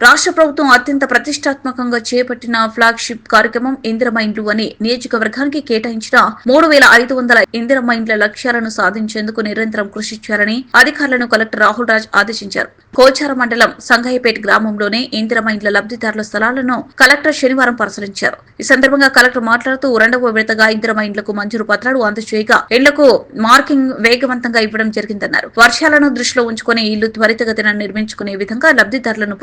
రాష్ట్ర ప్రభుత్వం అత్యంత ప్రతిష్టాత్మకంగా చేపట్టిన ఫ్లాగ్షిప్ కార్యక్రమం ఇందిరమ మైండ్లు అని నియోజకవర్గానికి కేటాయించిన మూడు వేల ఐదు వందల ఇందిర మైండ్ల లక్ష్యాలను సాధించేందుకు నిరంతరం కృషి చేయాలని అధికారులను కలెక్టర్ రాహుల్ రాజ్ ఆదేశించారు. కోచార మండలం సంఘయ్యపేట గ్రామంలోనే ఇందిరమ ఇండ్ల లబ్ధిదారుల స్థలాలను కలెక్టర్ శనివారం పరిశీలించారు. ఈ సందర్భంగా కలెక్టర్ మాట్లాడుతూ రెండవ విడతగా ఇందిరమ మైండ్లకు మంజూరు పత్రాలు అందజేయగా ఇళ్ళకు మార్కింగ్ వేగవంతంగా ఇవ్వడం జరిగిందన్నారు. వర్షాలను దృష్టిలో ఉంచుకుని ఇల్లు త్వరితగతిన నిర్మించుకునే విధంగా లబ్ధిదారులను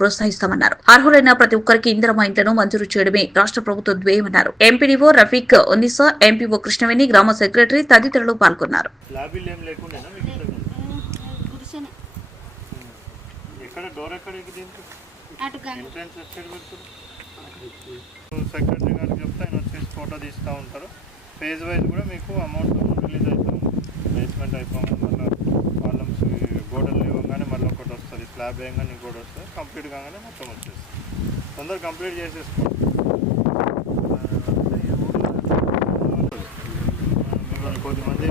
ప్రోత్సహిస్తామన్నారు అర్హులైన ప్రతి ఒక్కరికి ఇందిరమ ఇండ్లను మంజూరు చేయడమే రాష్ట్ర ప్రభుత్వ ధ్యేయమన్నారు. ఎంపీడీఓ రఫీక్ ఉన్నిసా ఎంపీఓ కృష్ణవేణి గ్రామ సెక్రటరీ తదితరులు పాల్గొన్నారు. సెక్రటరీ చెప్తే ఆయన వచ్చేసి ఫోటో తీస్తూ ఉంటారు. ఫేజ్ వైజ్ కూడా మీకు అమౌంట్ రిలీజ్ అవుతుంది బేస్మెంట్ అయిపోగానే మళ్ళీ స్లాబ్ వేయంగానే ఇంకోటి వస్తుంది. కంప్లీట్ కాగానే మొత్తం వచ్చేస్తుంది. తొందరగా కంప్లీట్ చేసేసుకోండి కొద్దిమంది